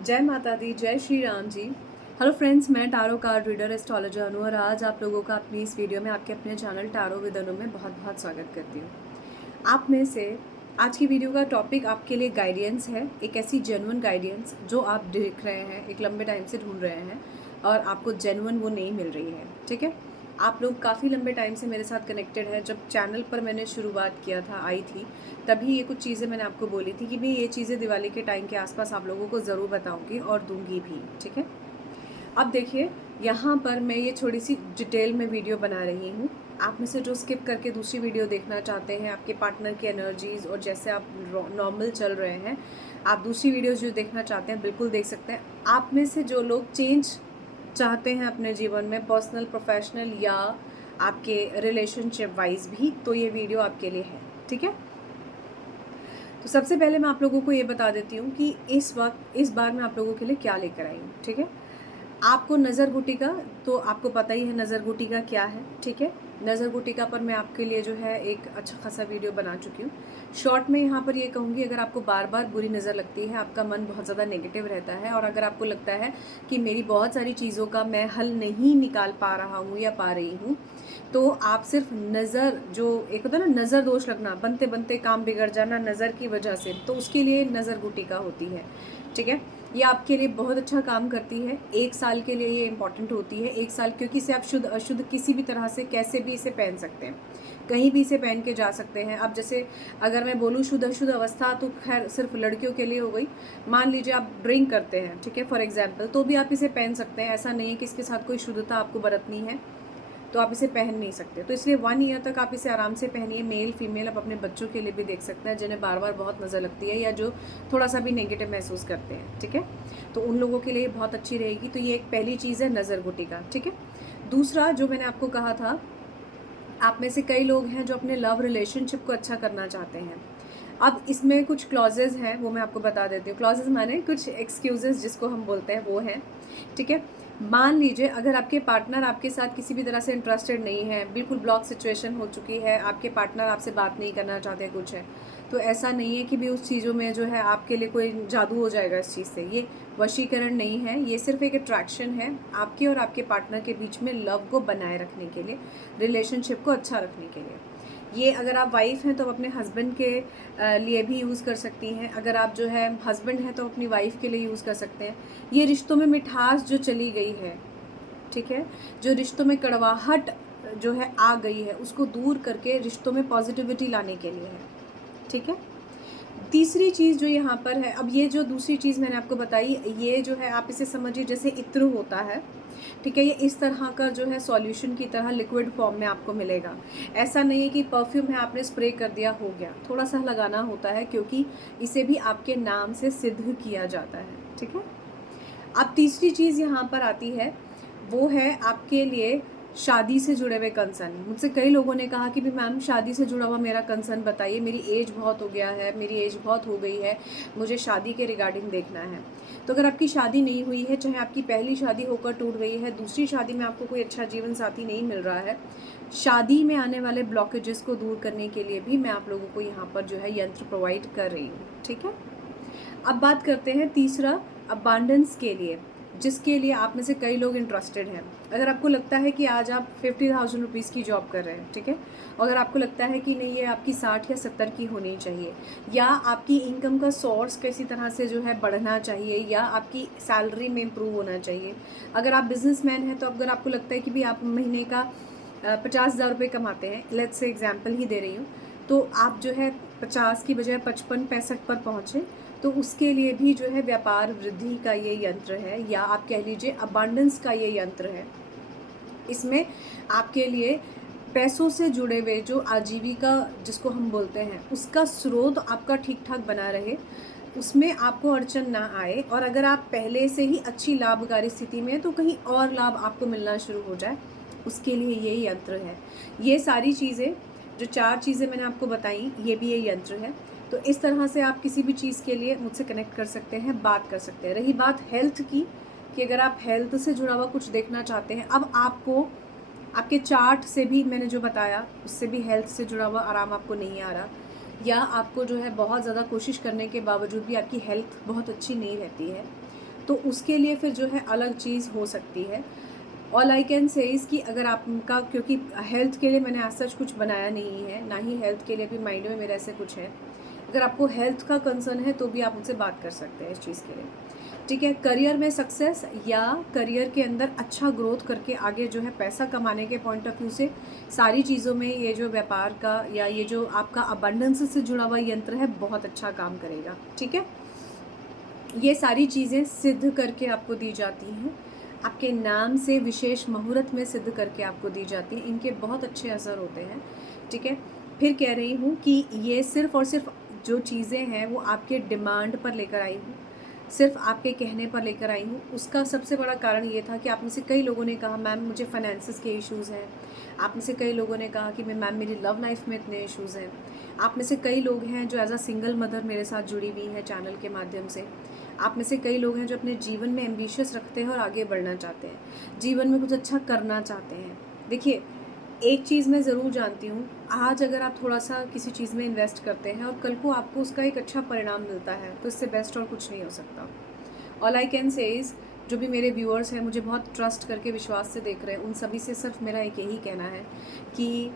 जय माता दी, जय श्री राम जी। हेलो फ्रेंड्स, मैं टारो कार्ड रीडर एस्ट्रोलॉजर अनु और आज आप लोगों का अपनी इस वीडियो में आपके अपने चैनल टारो विद अनु में बहुत बहुत स्वागत करती हूँ। आप में से आज की वीडियो का टॉपिक आपके लिए गाइडेंस है, एक ऐसी जेन्युइन गाइडेंस जो आप देख रहे हैं, एक लंबे टाइम से ढूंढ रहे हैं और आपको जेन्युइन वो नहीं मिल रही है। ठीक है, आप लोग काफ़ी लंबे टाइम से मेरे साथ कनेक्टेड हैं। जब चैनल पर मैंने शुरुआत किया था, आई थी, तभी ये कुछ चीज़ें मैंने आपको बोली थी कि मैं ये चीज़ें दिवाली के टाइम के आसपास आप लोगों को ज़रूर बताऊंगी और दूंगी भी। ठीक है, अब देखिए, यहाँ पर मैं ये थोड़ी सी डिटेल में वीडियो बना रही हूँ। आप में से जो स्किप करके दूसरी वीडियो देखना चाहते हैं, आपके पार्टनर की एनर्जीज़ और जैसे आप नॉर्मल चल रहे हैं, आप दूसरी वीडियोज़ जो देखना चाहते हैं बिल्कुल देख सकते हैं। आप में से जो लोग चेंज चाहते हैं अपने जीवन में, पर्सनल, प्रोफेशनल या आपके रिलेशनशिप वाइज भी, तो ये वीडियो आपके लिए है। ठीक है, तो सबसे पहले मैं आप लोगों को ये बता देती हूँ कि इस बार मैं आप लोगों के लिए क्या लेकर आई हूँ। ठीक है, आपको नज़र गुटिका, तो आपको पता ही है नज़र गुटिका क्या है। ठीक है, नज़र गुटिका पर मैं आपके लिए जो है एक अच्छा खासा वीडियो बना चुकी हूँ। शॉर्ट में यहाँ पर ये कहूँगी, अगर आपको बार बार बुरी नज़र लगती है, आपका मन बहुत ज़्यादा नेगेटिव रहता है और अगर आपको लगता है कि मेरी बहुत सारी चीज़ों का मैं हल नहीं निकाल पा रहा हूँ या पा रही हूँ, तो आप सिर्फ नज़र, जो एक होता है ना नज़र दोष लगना, बनते बनते काम बिगड़ जाना नज़र की वजह से, तो उसके लिए नज़र गुटिका होती है। ठीक है, ये आपके लिए बहुत अच्छा काम करती है। 1 साल के लिए ये इंपॉर्टेंट होती है। 1 साल, क्योंकि इसे आप शुद्ध अशुद्ध किसी भी तरह से कैसे भी इसे पहन सकते हैं, कहीं भी इसे पहन के जा सकते हैं। अब जैसे अगर मैं बोलूँ शुद्ध अशुद्ध अवस्था, तो खैर सिर्फ लड़कियों के लिए हो गई। मान लीजिए आप ड्रिंक करते हैं, ठीक है, फॉर एग्जाम्पल, तो भी आप इसे पहन सकते हैं। ऐसा नहीं है कि इसके साथ कोई शुद्धता आपको बरतनी है तो आप इसे पहन नहीं सकते। तो इसलिए 1 ईयर तक आप इसे आराम से पहनिए। मेल फीमेल, आप अपने बच्चों के लिए भी देख सकते हैं जिन्हें बार बार बहुत नज़र लगती है या जो थोड़ा सा भी नेगेटिव महसूस करते हैं। ठीक है, तो उन लोगों के लिए बहुत अच्छी रहेगी। तो ये एक पहली चीज़ है, नज़र गुटिका। ठीक है, दूसरा जो मैंने आपको कहा था, आप में से कई लोग हैं जो अपने लव रिलेशनशिप को अच्छा करना चाहते हैं। अब इसमें कुछ क्लॉजेज़ हैं, वो मैं आपको बता देती हूँ। क्लॉजेज़ माने कुछ एक्सक्यूज़ेज़ जिसको हम बोलते हैं, वो हैं। ठीक है, मान लीजिए अगर आपके पार्टनर आपके साथ किसी भी तरह से इंटरेस्टेड नहीं है, बिल्कुल ब्लॉक सिचुएशन हो चुकी है, आपके पार्टनर आपसे बात नहीं करना चाहते, कुछ है, तो ऐसा नहीं है कि भी उस चीज़ों में जो है आपके लिए कोई जादू हो जाएगा इस चीज़ से। ये वशीकरण नहीं है, ये सिर्फ एक अट्रैक्शन है आपके और आपके पार्टनर के बीच में लव को बनाए रखने के लिए, रिलेशनशिप को अच्छा रखने के लिए। ये अगर आप वाइफ़ हैं तो आप अपने हस्बैंड के लिए भी यूज़ कर सकती हैं। अगर आप जो है हस्बैंड हैं तो अपनी वाइफ़ के लिए यूज़ कर सकते हैं। ये रिश्तों में मिठास जो चली गई है, ठीक है, जो रिश्तों में कड़वाहट जो है आ गई है, उसको दूर करके रिश्तों में पॉजिटिविटी लाने के लिए है। ठीक है, तीसरी चीज़ जो यहाँ पर है, अब ये जो दूसरी चीज़ मैंने आपको बताई, ये जो है आप इसे समझिए जैसे इत्र होता है। ठीक है, ये इस तरह का जो है सॉल्यूशन की तरह लिक्विड फॉर्म में आपको मिलेगा। ऐसा नहीं है कि परफ्यूम है आपने स्प्रे कर दिया हो गया, थोड़ा सा लगाना होता है क्योंकि इसे भी आपके नाम से सिद्ध किया जाता है। ठीक है, अब तीसरी चीज़ यहाँ पर आती है, वो है आपके लिए शादी से जुड़े हुए कंसर्न। मुझसे कई लोगों ने कहा कि भी मैम शादी से जुड़ा हुआ मेरा कंसर्न बताइए, मेरी एज बहुत हो गया है, मेरी एज बहुत हो गई है, मुझे शादी के रिगार्डिंग देखना है। तो अगर आपकी शादी नहीं हुई है, चाहे आपकी पहली शादी होकर टूट गई है, दूसरी शादी में आपको कोई अच्छा जीवन साथी नहीं मिल रहा है, शादी में आने वाले ब्लॉकेजेस को दूर करने के लिए भी मैं आप लोगों को यहाँ पर जो है यंत्र प्रोवाइड कर रही हूँ। ठीक है, अब बात करते हैं तीसरा, अबांडेंस के लिए, जिसके लिए आप में से कई लोग इंटरेस्टेड हैं। अगर आपको लगता है कि आज आप 50,000 रुपीज़ की जॉब कर रहे हैं, ठीक है, अगर आपको लगता है कि नहीं, ये आपकी 60 या 70 की होनी चाहिए, या आपकी इनकम का सोर्स किसी तरह से जो है बढ़ना चाहिए, या आपकी सैलरी में इम्प्रूव होना चाहिए। अगर आप बिजनेसमैन हैं, तो अगर आपको लगता है कि भी आप महीने का 50,000 रुपये कमाते हैं, लेट्स से एग्जाम्पल ही दे रही हूँ, तो आप जो है 50 की बजाय 55-65 पर पहुँचे, तो उसके लिए भी जो है व्यापार वृद्धि का ये यंत्र है, या आप कह लीजिए अबांडेंस का ये यंत्र है। इसमें आपके लिए पैसों से जुड़े हुए जो आजीविका जिसको हम बोलते हैं, उसका स्रोत आपका ठीक ठाक बना रहे, उसमें आपको अड़चन ना आए, और अगर आप पहले से ही अच्छी लाभकारी स्थिति में हैं तो कहीं और लाभ आपको मिलना शुरू हो जाए, उसके लिए ये यंत्र है। ये सारी चीज़ें, जो 4 चीज़ें मैंने आपको बताई, ये भी ये यंत्र है। तो इस तरह से आप किसी भी चीज़ के लिए मुझसे कनेक्ट कर सकते हैं, बात कर सकते हैं। रही बात हेल्थ की, कि अगर आप हेल्थ से जुड़ा हुआ कुछ देखना चाहते हैं, अब आपको आपके चार्ट से भी मैंने जो बताया, उससे भी हेल्थ से जुड़ा हुआ आराम आपको नहीं आ रहा, या आपको जो है बहुत ज़्यादा कोशिश करने के बावजूद भी आपकी हेल्थ बहुत अच्छी नहीं रहती है, तो उसके लिए फिर जो है अलग चीज़ हो सकती है। All I can say is कि अगर आपका, क्योंकि हेल्थ के लिए मैंने आज सच कुछ बनाया नहीं है, ना ही हेल्थ के लिए भी माइंड में मेरे ऐसे कुछ है। अगर आपको हेल्थ का कंसर्न है तो भी आप मुझसे बात कर सकते हैं इस चीज़ के लिए, ठीक है। करियर में सक्सेस या करियर के अंदर अच्छा ग्रोथ करके आगे जो है पैसा कमाने के पॉइंट ऑफ व्यू से सारी चीज़ों में ये जो व्यापार का या ये जो आपका अबंडेंस से जुड़ा हुआ यंत्र है बहुत अच्छा काम करेगा, ठीक है। ये सारी चीज़ें सिद्ध करके आपको दी जाती हैं, आपके नाम से विशेष मुहूर्त में सिद्ध करके आपको दी जाती हैं। इनके बहुत अच्छे असर होते हैं, ठीक है। फिर कह रही हूँ कि ये सिर्फ़ और सिर्फ जो चीज़ें हैं वो आपके डिमांड पर लेकर आई हूँ, सिर्फ आपके कहने पर लेकर आई हूँ। उसका सबसे बड़ा कारण ये था कि आप में से कई लोगों ने कहा मैम मुझे फाइनेंसिस के इश्यूज़ हैं। आप में से कई लोगों ने कहा कि मैम मेरी लव लाइफ में इतने इश्यूज़ हैं। आप में से कई लोग हैं जो एज अ सिंगल मदर मेरे साथ जुड़ी हुई हैं चैनल के माध्यम से। आप में से कई लोग हैं जो अपने जीवन में एम्बिशियस रखते हैं और आगे बढ़ना चाहते हैं, जीवन में कुछ अच्छा करना चाहते हैं। देखिए, एक चीज़ मैं ज़रूर जानती हूँ, आज अगर आप थोड़ा-सा किसी चीज़ में इन्वेस्ट करते हैं और कल को आपको उसका एक अच्छा परिणाम मिलता है, तो इससे बेस्ट और कुछ नहीं हो सकता। All I can say is, जो भी मेरे व्यूअर्स हैं, मुझे बहुत ट्रस्ट करके विश्वास से देख रहे हैं, उन सभी से सिर्फ मेरा एक यही कहना है कि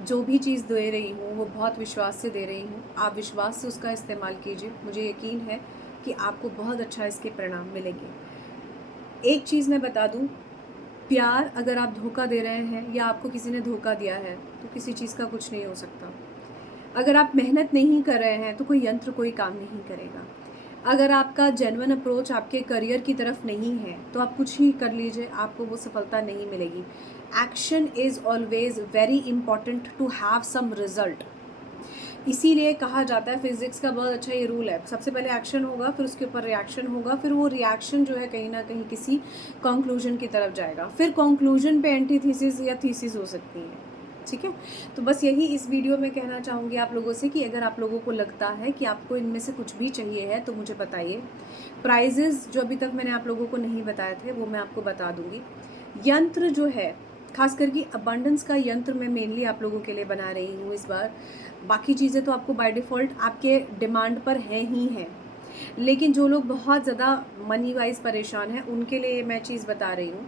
जो भी चीज़ दे रही हूँ वो बहुत विश्वास से दे रही हूँ। आप विश्वास से उसका इस्तेमाल कीजिए, मुझे यकीन है कि आपको बहुत अच्छा इसके परिणाम मिलेंगे। एक चीज़ मैं बता दूँ, प्यार अगर आप धोखा दे रहे हैं या आपको किसी ने धोखा दिया है तो किसी चीज़ का कुछ नहीं हो सकता। अगर आप मेहनत नहीं कर रहे हैं तो कोई यंत्र कोई काम नहीं करेगा। अगर आपका जेन्युइन अप्रोच आपके करियर की तरफ नहीं है तो आप कुछ ही कर लीजिए, आपको वो सफलता नहीं मिलेगी। Action is always very important to have some result. इसीलिए कहा जाता है, फिज़िक्स का बहुत अच्छा ये रूल है, सबसे पहले एक्शन होगा, फिर उसके ऊपर रिएक्शन होगा, फिर वो रिएक्शन जो है कहीं ना कहीं किसी कंक्लूजन की तरफ जाएगा, फिर कंक्लूजन पे एंटीथीसिस या थीसिस हो सकती है, ठीक है। तो बस यही इस वीडियो में कहना चाहूँगी आप लोगों से कि अगर आप लोगों को लगता है कि आपको इनमें से कुछ भी चाहिए है तो मुझे बताइए। प्राइजेज़ जो अभी तक मैंने आप लोगों को नहीं बताए थे वो मैं आपको बता दूँगी। यंत्र जो है, खास करके अबंडेंस का यंत्र मैं मेनली आप लोगों के लिए बना रही हूँ इस बार। बाकी चीज़ें तो आपको बाय डिफ़ॉल्ट आपके डिमांड पर हैं ही हैं, लेकिन जो लोग बहुत ज़्यादा मनी वाइज परेशान हैं उनके लिए मैं चीज़ बता रही हूँ।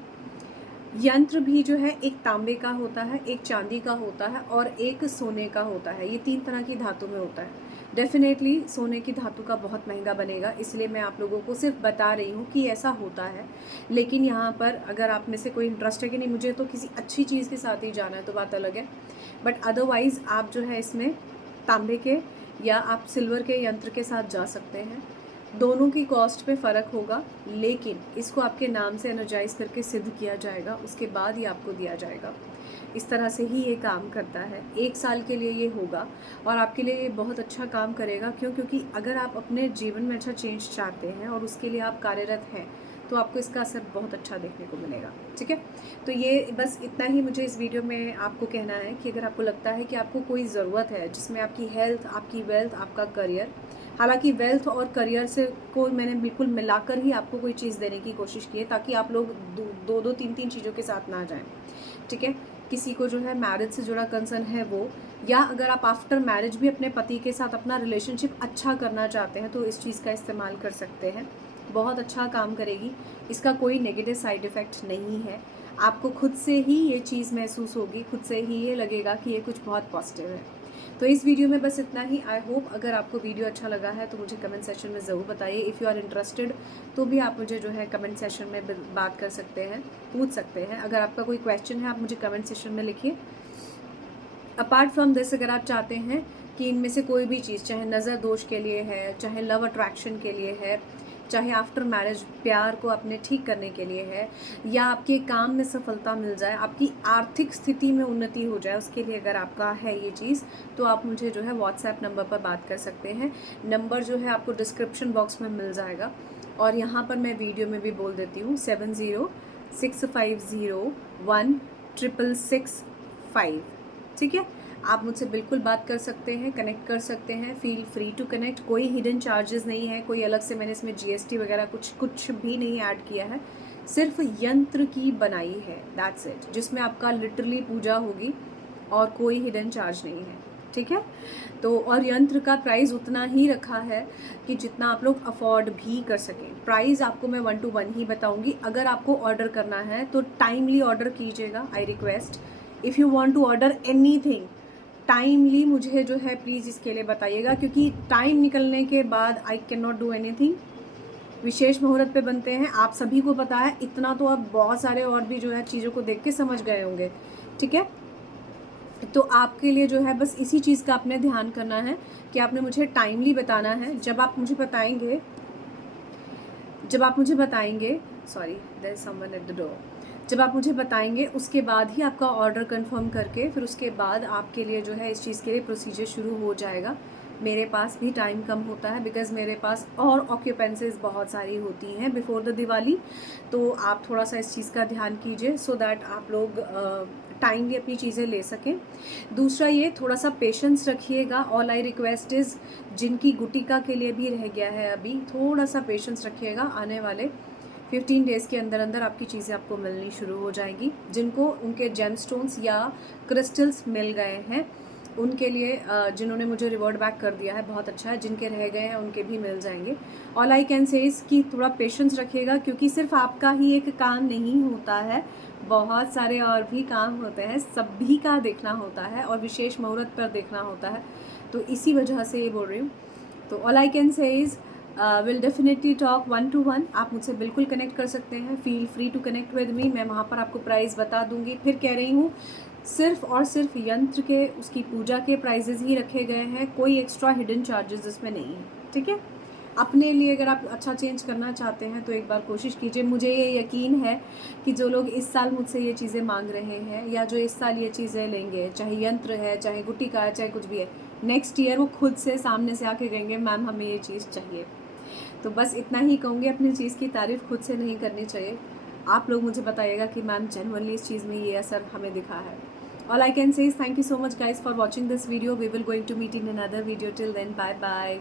यंत्र भी जो है एक तांबे का होता है, एक चांदी का होता है और एक सोने का होता है। ये 3 तरह की धातु में होता है। डेफ़िनेटली सोने की धातु का बहुत महंगा बनेगा, इसलिए मैं आप लोगों को सिर्फ बता रही हूँ कि ऐसा होता है। लेकिन यहाँ पर अगर आप में से कोई इंटरेस्ट है कि नहीं मुझे तो किसी अच्छी चीज़ के साथ ही जाना है तो बात अलग है, बट अदरवाइज़ आप जो है इसमें तांबे के या आप सिल्वर के यंत्र के साथ जा सकते हैं। दोनों की कॉस्ट पे फ़र्क होगा, लेकिन इसको आपके नाम से एनर्जाइज़ करके सिद्ध किया जाएगा, उसके बाद ही आपको दिया जाएगा। इस तरह से ही ये काम करता है। 1 साल के लिए ये होगा और आपके लिए ये बहुत अच्छा काम करेगा। क्यों? क्योंकि अगर आप अपने जीवन में अच्छा चेंज चाहते हैं और उसके लिए आप कार्यरत हैं, तो आपको इसका असर बहुत अच्छा देखने को मिलेगा, ठीक है। तो ये बस इतना ही मुझे इस वीडियो में आपको कहना है कि अगर आपको लगता है कि आपको कोई ज़रूरत है जिसमें आपकी हेल्थ, आपकी वेल्थ, आपका करियर, हालांकि वेल्थ और करियर से को मैंने बिल्कुल मिलाकर ही आपको कोई चीज़ देने की कोशिश की है, ताकि आप लोग दो 3 चीज़ों के साथ ना जाएं, ठीक है। किसी को जो है मैरिज से जुड़ा कंसर्न है वो, या अगर आप आफ्टर मैरिज भी अपने पति के साथ अपना रिलेशनशिप अच्छा करना चाहते हैं तो इस चीज़ का इस्तेमाल कर सकते हैं। बहुत अच्छा काम करेगी, इसका कोई नेगेटिव साइड इफ़ेक्ट नहीं है। आपको खुद से ही ये चीज़ महसूस होगी, खुद से ही ये लगेगा कि ये कुछ बहुत पॉजिटिव है। तो इस वीडियो में बस इतना ही। आई होप अगर आपको वीडियो अच्छा लगा है तो मुझे कमेंट सेक्शन में ज़रूर बताइए। इफ़ यू आर इंटरेस्टेड तो भी आप मुझे जो है कमेंट सेक्शन में बात कर सकते हैं, पूछ सकते हैं। अगर आपका कोई क्वेश्चन है आप मुझे कमेंट सेक्शन में लिखिए। अपार्ट फ्रॉम दिस, अगर आप चाहते हैं कि इनमें से कोई भी चीज़, चाहे नज़र दोष के लिए है, चाहे लव अट्रैक्शन के लिए है, चाहे आफ्टर मैरिज प्यार को अपने ठीक करने के लिए है, या आपके काम में सफलता मिल जाए, आपकी आर्थिक स्थिति में उन्नति हो जाए, उसके लिए अगर आपका है ये चीज़, तो आप मुझे जो है व्हाट्सएप नंबर पर बात कर सकते हैं। नंबर जो है आपको डिस्क्रिप्शन बॉक्स में मिल जाएगा और यहाँ पर मैं वीडियो में भी बोल देती हूँ 7065016665, ठीक है। आप मुझसे बिल्कुल बात कर सकते हैं, कनेक्ट कर सकते हैं। Feel free to connect. कोई हिडन चार्जेस नहीं है, कोई अलग से मैंने इसमें जीएसटी वगैरह कुछ भी नहीं ऐड किया है। सिर्फ यंत्र की बनाई है, दैट्स इट, जिसमें आपका लिटरली पूजा होगी और कोई हिडन चार्ज नहीं है। ठीक है। तो और यंत्र का प्राइस उतना ही रखा है कि जितना आप लोग अफोर्ड भी कर सकें। प्राइस आपको मैं 1 to 1 ही बताऊंगी। अगर आपको ऑर्डर करना है तो टाइमली ऑर्डर कीजिएगा। I request, if you want to order anything, timely मुझे जो है प्लीज़ इसके लिए बताइएगा, क्योंकि टाइम निकलने के बाद I can not do anything. विशेष मुहूर्त पे बनते हैं, आप सभी को पता है। इतना तो अब बहुत सारे और भी जो है चीज़ों को देख के समझ गए होंगे, ठीक है। तो आपके लिए जो है बस इसी चीज़ का आपने ध्यान करना है कि आपने मुझे टाइमली बताना है। जब आप मुझे बताएंगे, sorry there is someone at the door. जब आप मुझे बताएंगे उसके बाद ही आपका ऑर्डर कंफर्म करके फिर उसके बाद आपके लिए जो है इस चीज़ के लिए प्रोसीजर शुरू हो जाएगा। मेरे पास भी टाइम कम होता है बिकॉज़ मेरे पास और ऑक्यूपेंसीज बहुत सारी होती हैं बिफोर द दिवाली। तो आप थोड़ा सा इस चीज़ का ध्यान कीजिए सो दैट आप लोग टाइमली अपनी चीज़ें ले सकें। दूसरा ये थोड़ा सा पेशेंस रखिएगा। ऑल आई रिक्वेस्ट इज़, जिनकी गुटिका के लिए भी रह गया है अभी, थोड़ा सा पेशेंस रखिएगा। आने वाले 15 डेज़ के अंदर अंदर आपकी चीज़ें आपको मिलनी शुरू हो जाएगी। जिनको उनके जेमस्टोन्स या क्रिस्टल्स मिल गए हैं उनके लिए जिन्होंने मुझे रिवॉर्ड बैक कर दिया है बहुत अच्छा है। जिनके रह गए हैं उनके भी मिल जाएंगे। All I can say is कि थोड़ा पेशेंस रखिएगा, क्योंकि सिर्फ आपका ही एक काम नहीं होता है, बहुत सारे और भी काम होते हैं, सभी का देखना होता है और विशेष मुहूर्त पर देखना होता है। तो इसी वजह से ये बोल रही हूँ। तो all I can say is will definitely talk 1 to 1। आप मुझसे बिल्कुल कनेक्ट कर सकते हैं। Feel free to connect with me. मैं वहाँ पर आपको प्राइस बता दूंगी। फिर कह रही हूँ, सिर्फ और सिर्फ यंत्र के उसकी पूजा के प्राइजेज़ ही रखे गए हैं, कोई एक्स्ट्रा हिडन चार्जेस इसमें नहीं है, ठीक है। अपने लिए अगर आप अच्छा चेंज करना चाहते हैं तो एक बार कोशिश कीजिए। मुझे ये यकीन है कि जो लोग इस साल मुझसे ये चीज़ें मांग रहे हैं या जो इस साल ये चीज़ें लेंगे, चाहे यंत्र है, चाहे गुटिका है, चाहे कुछ भी है, नेक्स्ट ईयर वो खुद से सामने से आके कहेंगे मैम हमें ये चीज़ चाहिए। तो बस इतना ही कहूँगी, अपनी चीज़ की तारीफ़ खुद से नहीं करनी चाहिए। आप लोग मुझे बताइएगा कि मैम जेन्युइनली इस चीज़ में ये असर हमें दिखा है। All I can say is thank you so much guys for watching this video. We will going to meet in another video. Till then bye bye.